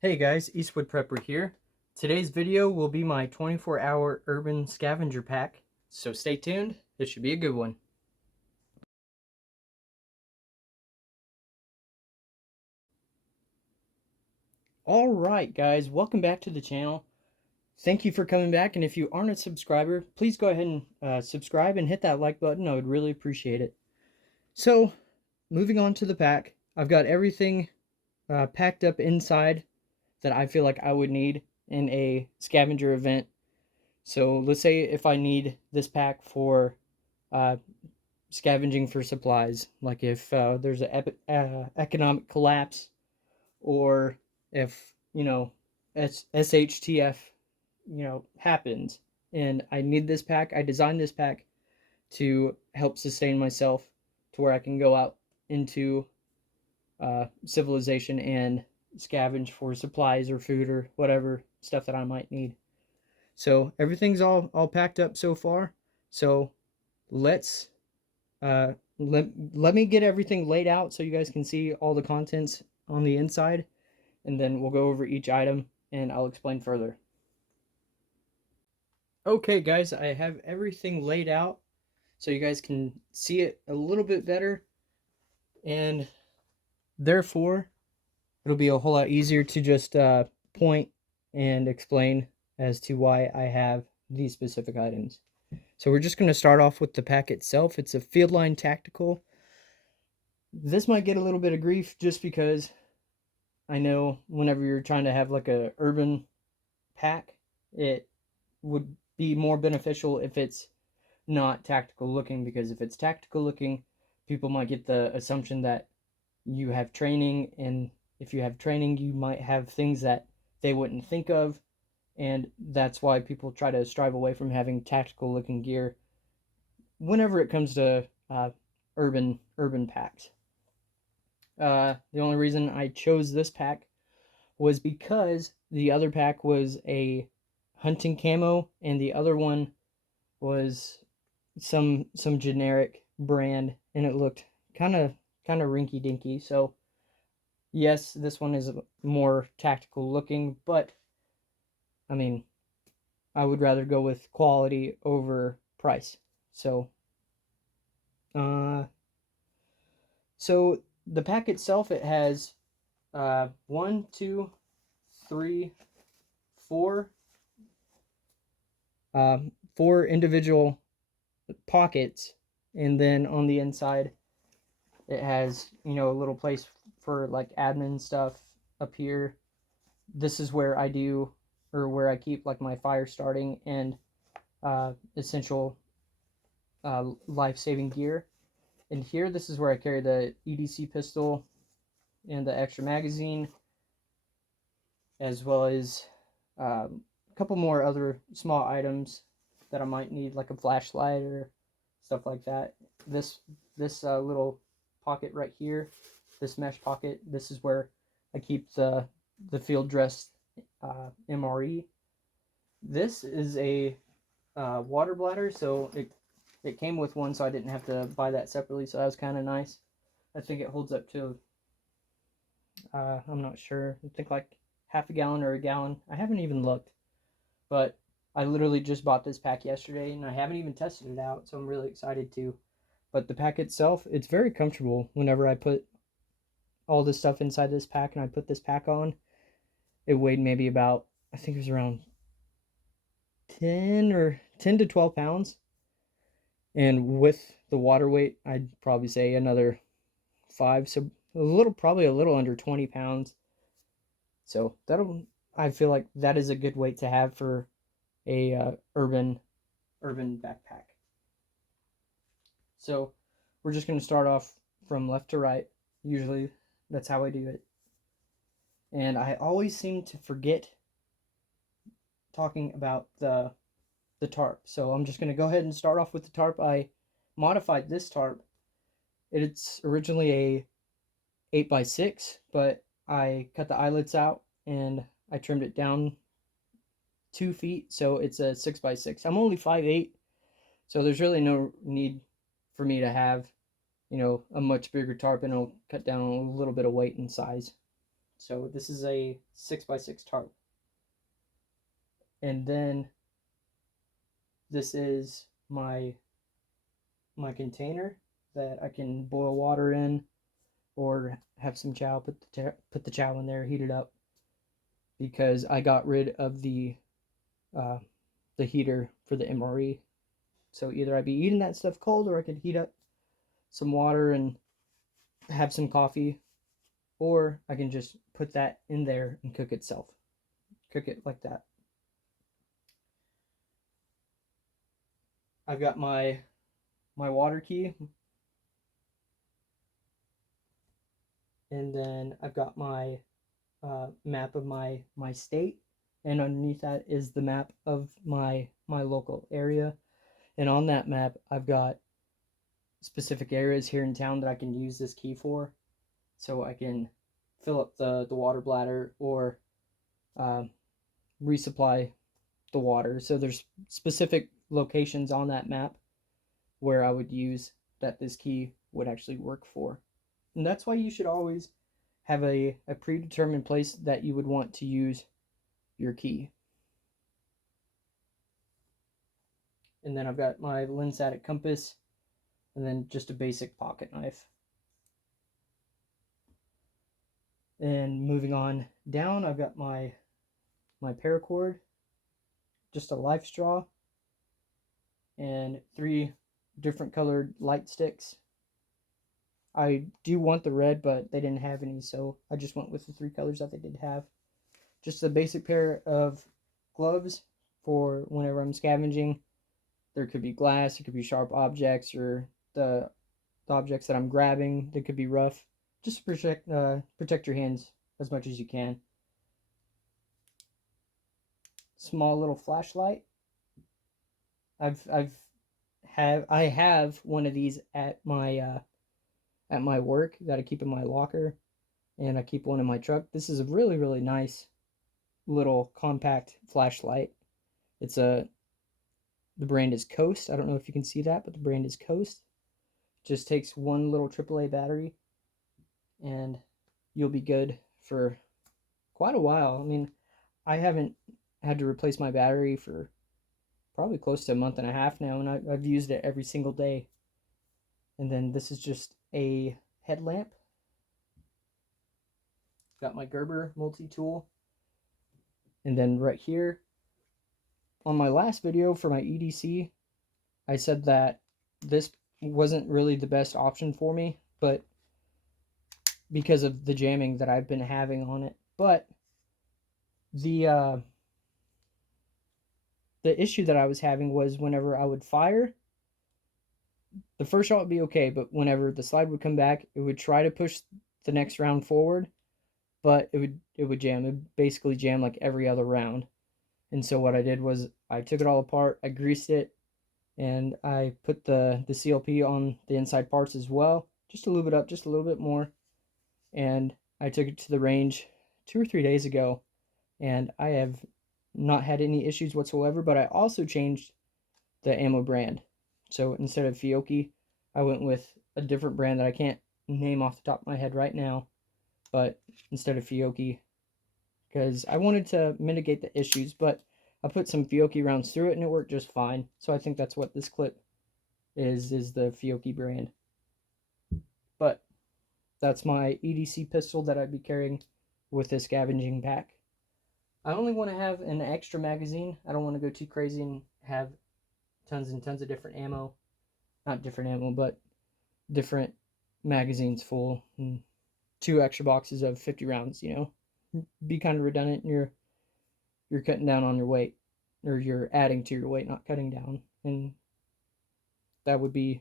Hey guys, Eastwood Prepper here. Today's video will be my 24-hour urban scavenger pack, so stay tuned, it should be a good one. Alright guys, welcome back to the channel. Thank you for coming back, and if you aren't a subscriber, please go ahead and subscribe and hit that like button. I would really appreciate it. So, moving on to the pack, I've got everything packed up inside that I feel like I would need in a scavenger event. So let's say if I need this pack for uh, scavenging for supplies, like if there's an economic collapse, or if SHTF happens, and I need this pack. I designed this pack to help sustain myself to where I can go out into civilization and scavenge for supplies or food or whatever stuff that I might need. So everything's all packed up so far. So let's let me get everything laid out so you guys can see all the contents on the inside, and then we'll go over each item and I'll explain further. Okay guys, I have everything laid out so you guys can see it a little bit better, and therefore it'll be a whole lot easier to just point and explain as to why I have these specific items. So we're just going to start off with the pack itself. It's a Fieldline Tactical. This might get a little bit of grief just because I know whenever you're trying to have like a urban pack, it would be more beneficial if it's not tactical looking, because if it's tactical looking, people might get the assumption that you have training, and if you have training, you might have things that they wouldn't think of, and that's why people try to strive away from having tactical looking gear whenever it comes to urban packs. The only reason I chose this pack was because the other pack was a hunting camo, and the other one was some generic brand, and it looked kind of rinky dinky. So yes, this one is more tactical looking, but I mean, I would rather go with quality over price. So uh so the pack itself, it has one, two, three, four, four individual pockets, and then on the inside it has a little place for like admin stuff up here. This is where I do, or where I keep like my fire starting and essential life-saving gear. And here, this is where I carry the EDC pistol and the extra magazine, as well as a couple more other small items that I might need, like a flashlight or stuff like that. This little pocket right here, this mesh pocket, this is where I keep the field dress MRE. This is a water bladder, so it came with one, so I didn't have to buy that separately. So that was kind of nice. I think it holds up to I'm not sure. I think like half a gallon or a gallon. I haven't even looked, but I literally just bought this pack yesterday, and I haven't even tested it out, so I'm really excited to. But the pack itself, it's very comfortable. Whenever I put all this stuff inside this pack and I put this pack on, it weighed maybe about, I think it was around 10 to 12 pounds. And with the water weight, I'd probably say another 5. So probably a little under 20 pounds. So I feel like that is a good weight to have for a urban backpack. So we're just going to start off from left to right. Usually that's how I do it. And I always seem to forget talking about the tarp. So I'm just going to go ahead and start off with the tarp. I modified this tarp. It's originally a 8x6, but I cut the eyelets out and I trimmed it down 2 feet, so it's a 6x6. I'm only 5'8", so there's really no need for me to have a much bigger tarp, and it'll cut down a little bit of weight and size. So this is a 6x6 tarp. And then this is my container that I can boil water in, or have some chow, put the chow in there, heat it up, because I got rid of the heater for the MRE. So either I'd be eating that stuff cold, or I could heat up some water and have some coffee, or I can just put that in there and cook it like that. I've got my water key, and then I've got my map of my state, and underneath that is the map of my local area. And on that map, I've got specific areas here in town that I can use this key for, so I can fill up the water bladder, or resupply the water. So there's specific locations on that map where I would use that this key would actually work for. And that's why you should always have a predetermined place that you would want to use your key. And then I've got my Linsatic compass, and then just a basic pocket knife. And moving on down, I've got my paracord, just a life straw, and 3 different colored light sticks. I do want the red, but they didn't have any, so I just went with the 3 colors that they did have. Just a basic pair of gloves for whenever I'm scavenging. There could be glass, it could be sharp objects, or the objects that I'm grabbing that could be rough. Just to protect your hands as much as you can. Small little flashlight. I have one of these at my work that I keep in my locker, and I keep one in my truck. This is a really, really nice little compact flashlight. The brand is Coast. I don't know if you can see that, but the brand is Coast. Just takes one little AAA battery, and you'll be good for quite a while. I mean, I haven't had to replace my battery for probably close to a month and a half now, and I've used it every single day. And then this is just a headlamp. Got my Gerber multi-tool. And then right here, on my last video for my EDC, I said that this wasn't really the best option for me, but because of the jamming that I've been having on it. But the issue that I was having was whenever I would fire, the first shot would be okay, but whenever the slide would come back, it would try to push the next round forward, but it would jam. It would basically jam like every other round. And so what I did was I took it all apart, I greased it, and I put the CLP on the inside parts as well, just to lube it up just a little bit more. And I took it to the range 2 or 3 days ago, and I have not had any issues whatsoever. But I also changed the ammo brand. So instead of Fiocchi, I went with a different brand that I can't name off the top of my head right now, but instead of Fiocchi, because I wanted to mitigate the issues. But I put some Fiocchi rounds through it, and it worked just fine. So I think that's what this clip is the Fiocchi brand. But that's my EDC pistol that I'd be carrying with this scavenging pack. I only want to have an extra magazine. I don't want to go too crazy and have tons and tons of different ammo. Not different ammo, but different magazines full. And 2 extra boxes of 50 rounds, you know. Be kind of redundant, and you're cutting down on your weight. Or you're adding to your weight, not cutting down. And that would be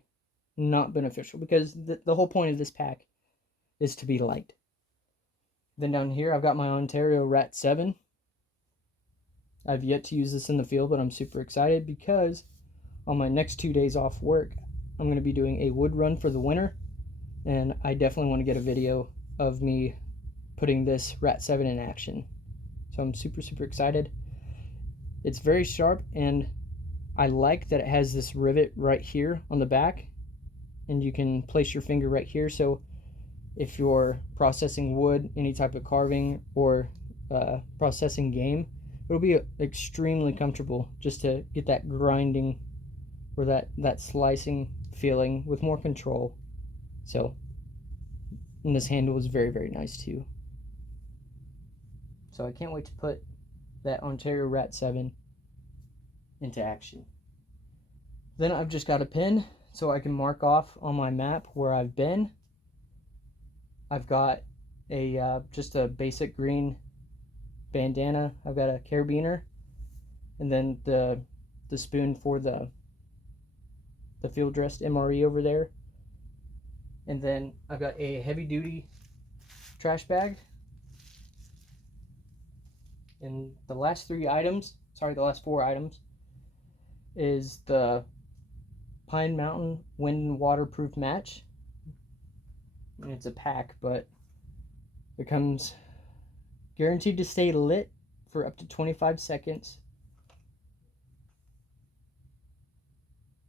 not beneficial, because the whole point of this pack is to be light. Then down here, I've got my Ontario Rat 7. I've yet to use this in the field, but I'm super excited because on my next 2 days off work, I'm going to be doing a wood run for the winter, and I definitely want to get a video of me putting this Rat 7 in action. So I'm super, super excited. It's very sharp, and I like that it has this rivet right here on the back, and you can place your finger right here. So if you're processing wood, any type of carving, or processing game, it'll be extremely comfortable just to get that grinding or that slicing feeling with more control. So, and this handle is very, very nice too. So I can't wait to put that Ontario Rat 7 into action. Then I've just got a pin so I can mark off on my map where I've been. I've got a just a basic green bandana. I've got a carabiner, and then the spoon for the field dressed MRE over there. And then I've got a heavy duty trash bag. And the last four items is the Pine Mountain Wind and Waterproof Match. And it's a pack, but it comes guaranteed to stay lit for up to 25 seconds.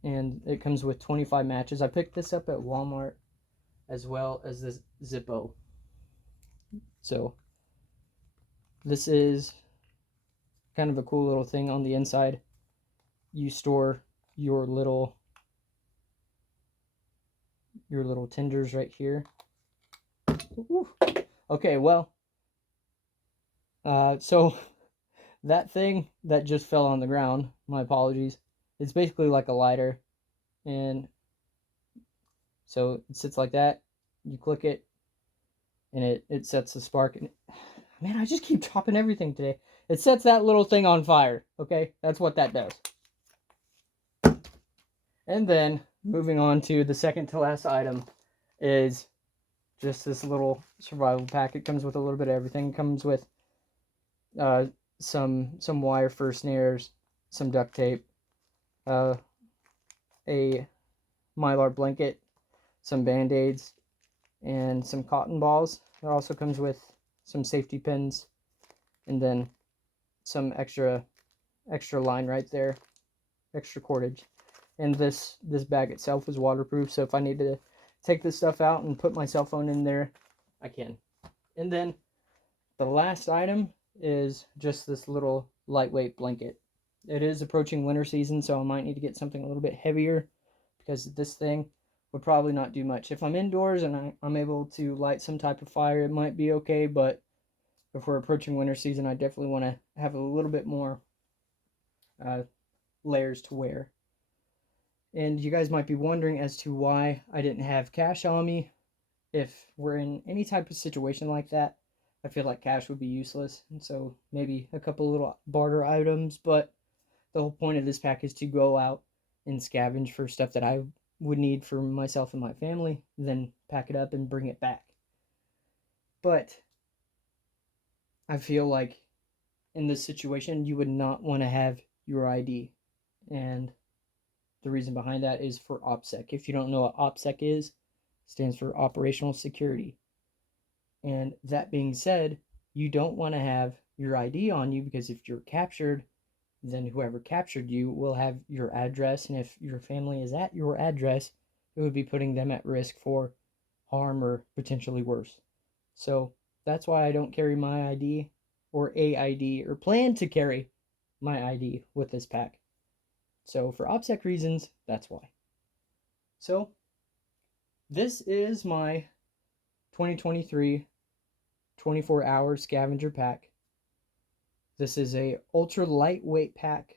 And it comes with 25 matches. I picked this up at Walmart as well as this Zippo. So this is kind of a cool little thing on the inside. You store your little tinders right here. Ooh. Okay, well, so that thing that just fell on the ground, my apologies, it's basically like a lighter, and so it sits like that. You click it, and it sets the spark. And man, I just keep dropping everything today. It sets that little thing on fire. Okay, that's what that does. And then moving on to the second to last item is just this little survival pack. It comes with a little bit of everything. It comes with some wire for snares, some duct tape, a Mylar blanket, some band-aids, and some cotton balls. It also comes with some safety pins, and then some extra line right there, extra cordage. And this bag itself is waterproof, so if I need to take this stuff out and put my cell phone in there, I can. And then the last item is just this little lightweight blanket. It is approaching winter season, so I might need to get something a little bit heavier, because this thing would probably not do much. If I'm indoors and I'm able to light some type of fire, it might be okay, but if we're approaching winter season, I definitely want to have a little bit more layers to wear. And you guys might be wondering as to why I didn't have cash on me. If we're in any type of situation like that, I feel like cash would be useless. And so maybe a couple little barter items, but the whole point of this pack is to go out and scavenge for stuff that I would need for myself and my family, then pack it up and bring it back. But I feel like in this situation, you would not want to have your ID. And the reason behind that is for OPSEC. If you don't know what OPSEC is, it stands for Operational Security. And that being said, you don't want to have your ID on you, because if you're captured, then whoever captured you will have your address. And if your family is at your address, it would be putting them at risk for harm or potentially worse. So that's why I don't carry my ID or a ID, or plan to carry my ID with this pack. So for OPSEC reasons, that's why. So this is my 2023 24-hour scavenger pack. This is a ultra lightweight pack.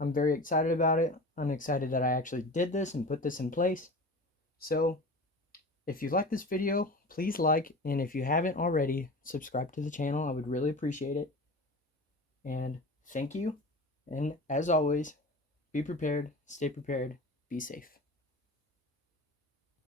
I'm very excited about it. I'm excited that I actually did this and put this in place. So if you like this video, please like, and if you haven't already, subscribe to the channel. I would really appreciate it. And thank you. And as always, be prepared, stay prepared, be safe.